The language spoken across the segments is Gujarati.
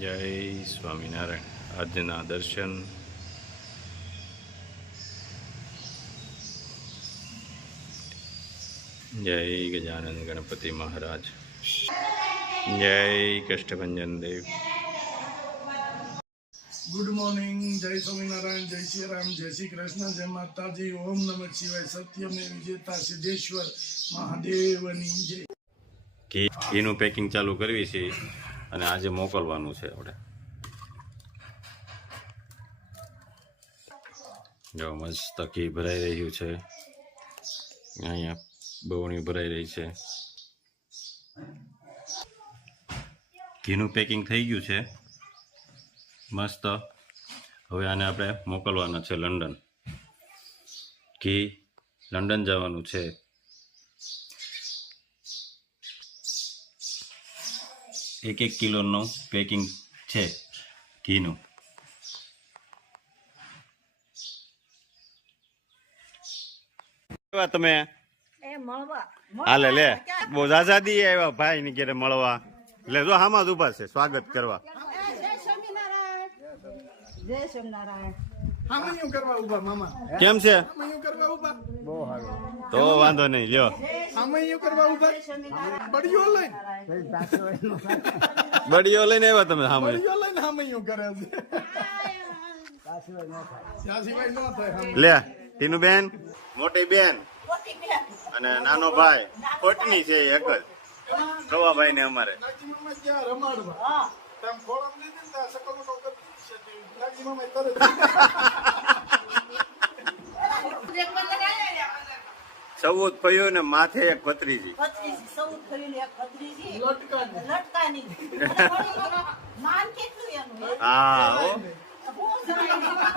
જય સ્વામિનારાયણ. આજના દર્શન જય ગજાનંદ ગણપતિ મહારાજ. જય કષ્ટભંજન દેવ. Good morning. જય સ્વામિનારાયણ, જય શ્રી રામ, જય શ્રી કૃષ્ણ, જય માતાજી. ઓમ નમઃ શિવાય. સત્યમે વિજેતા સિદ્ધેશ્વર મહાદેવની જય. ઘીનું પેકિંગ ચાલુ કરવી છે અને આજે મોકલવાનું છે આપણે. જો મસ્ત ઘી ભરાઈ રહ્યું છે, અહીંયા બવણી ભરાઈ રહી છે. ઘીનું પેકિંગ થઈ ગયું છે મસ્ત. હવે આને આપણે મોકલવાના છે લંડન. ઘી લંડન જવાનું છે. એક કિલોનું પેકિંગ છે ઘીનું. તમે હાલે લે બહુ આઝાદી આવ્યા ભાઈ ની ઘેરે મળવા. એટલે જો હામાં જ ઉભા છે સ્વાગત કરવા. કેમ છે? તો વાંધો નહીં, લ્યો બડીઓ લઈને આવ્યા તમે સામે. લે ટીનુ બેન, મોટી બેન અને નાનો ભાઈ ખોટની છે એક જ ગવાભાઈ ને અમારે. સૌદ ફર્યો ને માથે એક ભત્રીજી. હા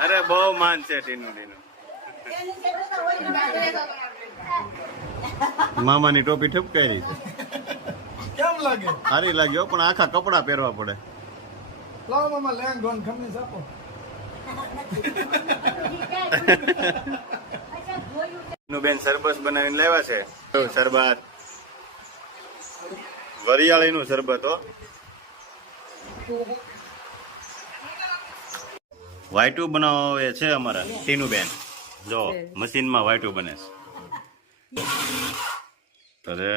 અરે બહુ માન છે ટીનું. મામાની ટોપી ઠપકારી છે. કેમ લાગે? સારી લાગ્યો પણ આખા કપડા પહેરવા પડે. લાવો મામા લેંગોન ખમીસ આપો. બેન સરબત બનાવીને લાવ્યા છે. સરબત વરિયાળી નું સરબત હો. વાઈટુ બનાવે છે અમારા ટીનુ બેન. જો મશીનમાં વાઈટુ બને છે. અરે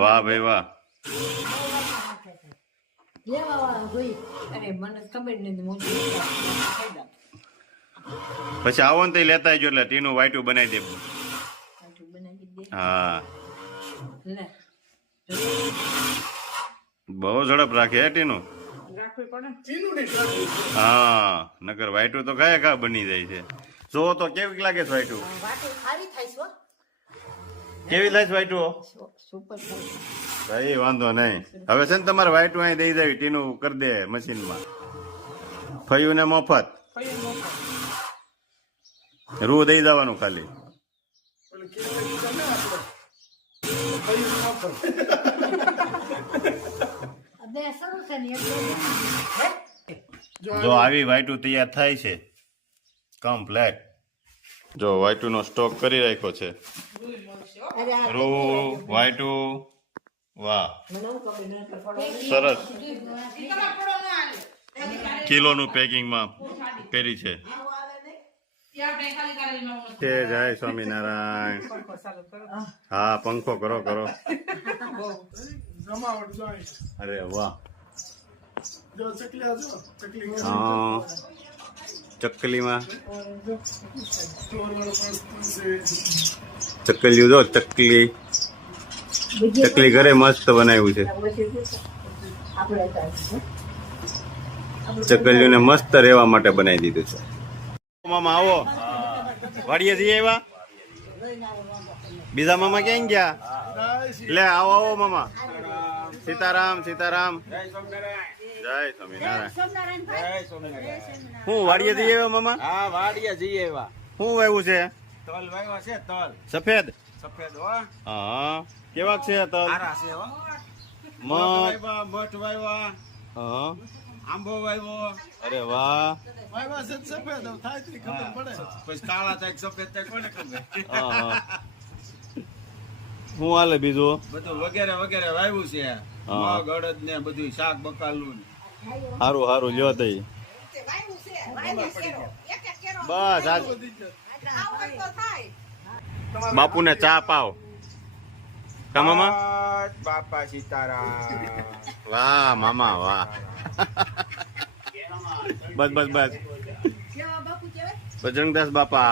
વાહ ભાઈ વાહ. પછી આવો ને તો લેતા આવજો એટલે ટીનું વાઈટું બનાવી દે. હા બહુ ઝડપ રાખે હે ટીનું. હા નકર વાઈટું તો કયા કા બની જાય છે. જો તો કેવી લાગે છે વાઈટું? કેવી લાગે છે વાઈટું? ભાઈ વાંધો નહીં. હવે છે ને તમારે વાઈટું અહીં દઈ જાય, ટીનું કરી દે મશીનમાં. ફયું ને મફત રૂ દઈ જવાનું ખાલી. જો આવી વાઈટું તૈયાર થાય છે કમ્પ્લેટ. જો વાઈટુ નો સ્ટોક કરી રાખ્યો છે. રૂ વાઈટુ વાહ સરસ. કિલોનું પેકિંગમાં પહેરી છે. જય સ્વામિનારાયણ. હા પંખો કરો કરો. અરે વાહ. હા ચકલીમાં ચકલીઓ જો ચકલી ઘરે મસ્ત બનાવ્યું છે. ચકલીઓને મસ્ત રહેવા માટે બનાવી દીધું છે. મામા આવો વાડીએ જઈએ આવ્યા. બીજા મામા ક્યાં ગયા? લે આવો આવો મામા. સીતારામ સીતારામ. જય સ્વામિનારાયણ. હું વાડીએ જઈએ આવ્યા મામા? હા વાડીએ જઈએ આવ્યા. શું વાવ્યું છે? તલ વાવ્યા છે. તલ સફેદ સફેદ હો. હા કેવા છે તલ? સારા છે હો. મઠ વાવ્યા. હા આંબો વાવ્યો. અરે વાહ. વાયવા છે સફેદ થાય તો ખબર પડે. પછી કાળા થાય સફેદ થાય કોને ખબર. શું હાલે બીજું? બધું વગેરે વગેરે વાવ્યું છે. મગ અડદ ને બધું શાક બકાલું. સારું સારું લ્યો તઈ બસ આજ બાપુને ચા પાવ કા મામા બાપા સીતારામ. વાહ મામા વાહ બસ બસ બસ બજરંગદાસ બાપા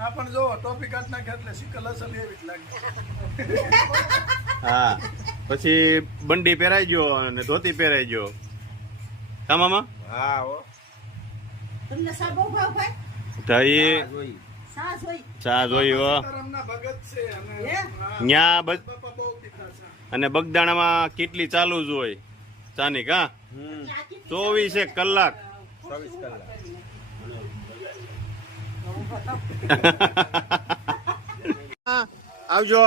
આ પણ જો ટોપી કાઢ નાખે એટલે શીકલ અસલ એવી જ લાગે. હા પછી બંડી પહેરાઈ ગયો અને ધોતી પહેરાઈ ગયો કા મામા હા હો. તમને સા બહુ ભાવ ભાઈ તઈ જોઈ. સા જોઈ ચા જોઈ હો સીતારામના ભગત છે અને હે? હા, ન્યા બાપા બહુ તીખા છે. અને બગદાણામાં કેટલી ચાલુ જ હોય ચાની કા 24 કલાક 24 કલાક. આવજો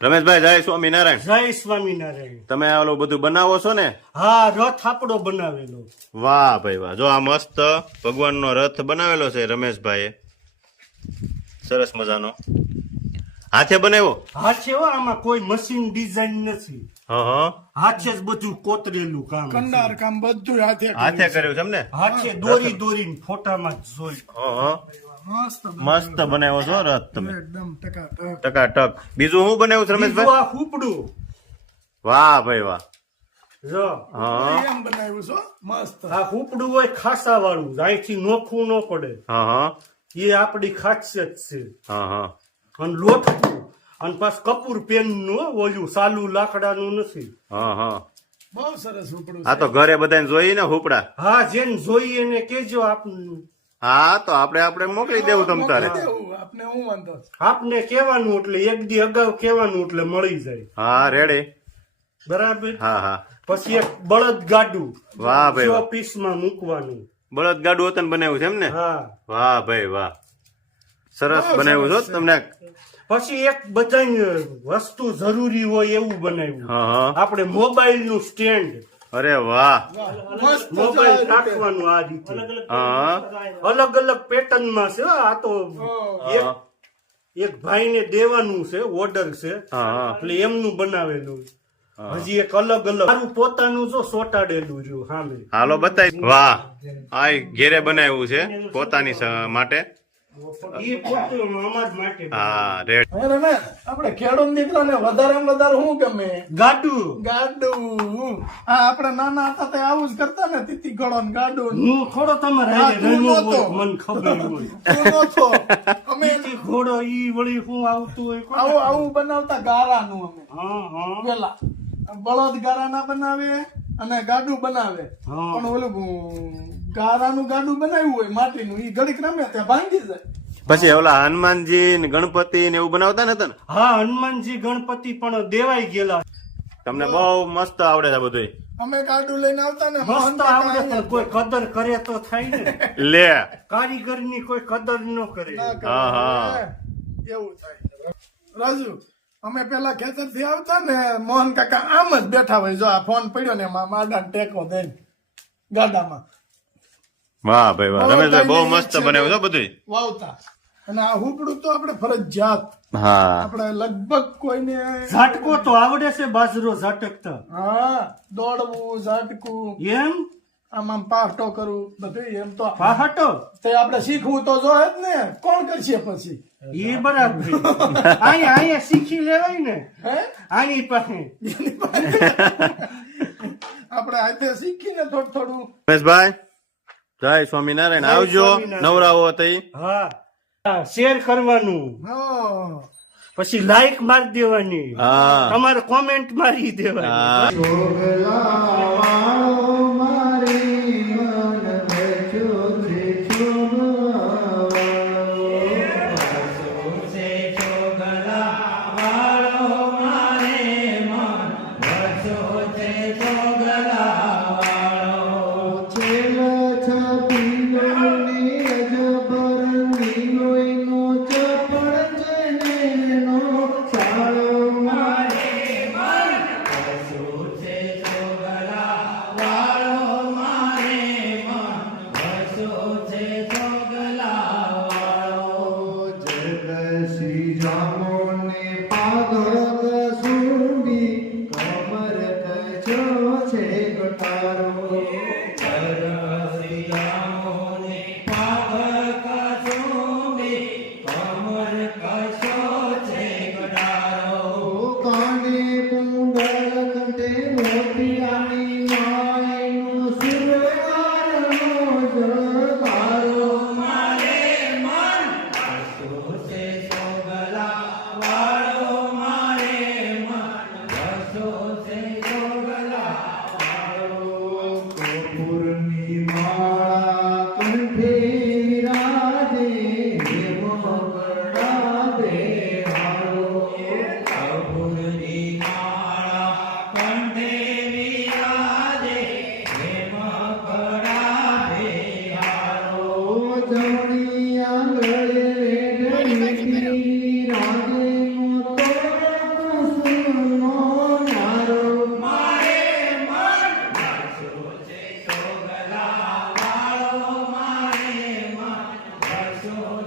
રમેશભાઈ જય સ્વામિનારાયણ જય સ્વામિનારાયણ. તમે ઓલું બધું બનાવો છો ને હા, રથ આપણો બનાવેલો. વાહ ભાઈ વાહ જો આ મસ્ત ભગવાનનો રથ બનાવેલો છે રમેશભાઈએ સરસ મજાનો હાથે બનાવ્યો હાથે હો, આમાં કોઈ મશીન ડિઝાઇન નથી. હા હાથે જ બધું કોતરેલું કામ છે. કંડાર કામ બધું હાથે હાથે કર્યું છે એમ ને હાથે દોરી દોરીને ફોટામાં જ જોઈ. હા મસ્ત મસ્ત બનાવ્યો છો રથ તમે એકદમ ટકા ટકાટક બીજું શું બનાવ્યું છે બીજું રમેશભાઈ આ હુપડું વાહ ભાઈ વાહ જો હા એમ બનાવ્યું છો મસ્ત. આ હુપડું હોય ખાસા વાળું, અહીંથી નોખું ન પડે. હા હા એ આપણી ખાસિયત છે. હા હા અને લોટકું અને પાછું કપૂર પેન નું ઓલું સાલું લાકડાનું નથી. હા હા બહુ સરસ ઉપડું આ તો ઘરે બધાને જોઈ ને હુપડા હા, જેને જોઈએ એને કેજો. હા તો આપણે મોકલી દેવું તમ તારે આપને હું વાંધો છે? આપને કહેવાનું એટલે એક દી અગાઉ કહેવાનું એટલે મળી જાય. હા રેડી બરાબર. હા હા પછી એક બળદ ગાડું વાહ ભાઈ વાહ. ઓફિસમાં મૂકવાનું. બળદ ગાડું વતન બનાવ્યું છે એમ ને હા. વાહ ભાઈ વાહ સરસ બનાવ્યું છો તમને પછી એક બધાની વસ્તુ જરૂરી હોય એવું બનાવ્યું. હા હા આપણે મોબાઈલ નું સ્ટેન્ડ, અરે વાહ મસ્ત મોબાઈલ છે. રાખવાનું આ રીતે હા અલગ અલગ પેટર્ન માં છે. આ તો હા એક ભાઈ ને દેવાનું છે, ઓર્ડર છે હા એટલે એમનું બનાવેલું. હજી એક અલગ અલગ મારું પોતાનું જો સોટાડેલું રહ્યું સામે. હાલો બતાવી વાહ આ ઘેરે બનાવ્યું છે પોતાની માટે એ પોતે અમાર માટે હા રેડ હે રમેશ, આપણે ખેડૂત દીકરાને વધારેમાં વધારે શું ગમે? ગાડું. ગાડું. હા, આપણે નાના હતા તે આવું જ કરતા ને, તીતી ઘોડો ને ગાડું. હું થોડો તમારે હા, તું રહ્યો નહોતો. હોય, મને ખબર હોય. તું નહોતો. અમે ઈ ઘોડો ઈ વળી શું આવતું હોય કોને? આવું બનાવતા ગારાનું અમે હા હા પેલા બળદ ગારાના બનાવે અને ગાડું બનાવે. હા. પણ ઓલું ગારાનું ગાડું બનાવ્યું હોય માટીનું, ઈ ઘડીક રમે ત્યાં ભાંગી જાય. પછી ઓલા હનુમાનજી ને ગણપતિ ને એવું બનાવતા નતા ને હા, હનુમાનજી ગણપતિ પણ દેવાઈ ગયેલા. તમને બહુ મસ્ત આવડે છે બધું અમે ગાડું લઈને આવતા ને મોહન મસ્ત કાકા આવડે પણ કોઈ કદર કરે તો થાય ને. લે કારીગર ની કોઈ કદર ન કરે. ના કરે. હા, હા. એવું થાય. રાજુ, અમે પેલા ખેતર થી આવતા ને મોહન કાકા આમ જ બેઠા હોય, જો આ ફોન પડ્યો ને એમાં માડા ટેકો દઈને ગાડામાં વાહ ભાઈ વાહ રમેશભાઈ બહુ મસ્ત બનાવ્યું છે બધું વાવતા. અને આ હુપડું તો આપણે ફરજિયાત, હા આપણે લગભગ કોઈને ઝાટકો તો આવડે છે, બાજરો ઝાટકતા. હા, દોડવું, ઝાટકું, એમ આમ આમ પાટો કરવું, બધું એમ તો પાહટો તે આપણે શીખવું તો જોઈએ જ ને. કોણ કરશે પછી? એ બરાબર. અહીંયા શીખી લેવાય ને. હે આની પાસે આપણે આજે શીખીને થોડું થોડું. રમેશભાઈ જય સ્વામિનારાયણ આવજો સ્વામિનારાયણ. નવરાવો તઈ હા, શેર કરવાનું, હા, પછી લાઈક મારી દેવાની, હા તમારે કોમેન્ટ મારી દેવાની. હા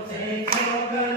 જય ખડોગર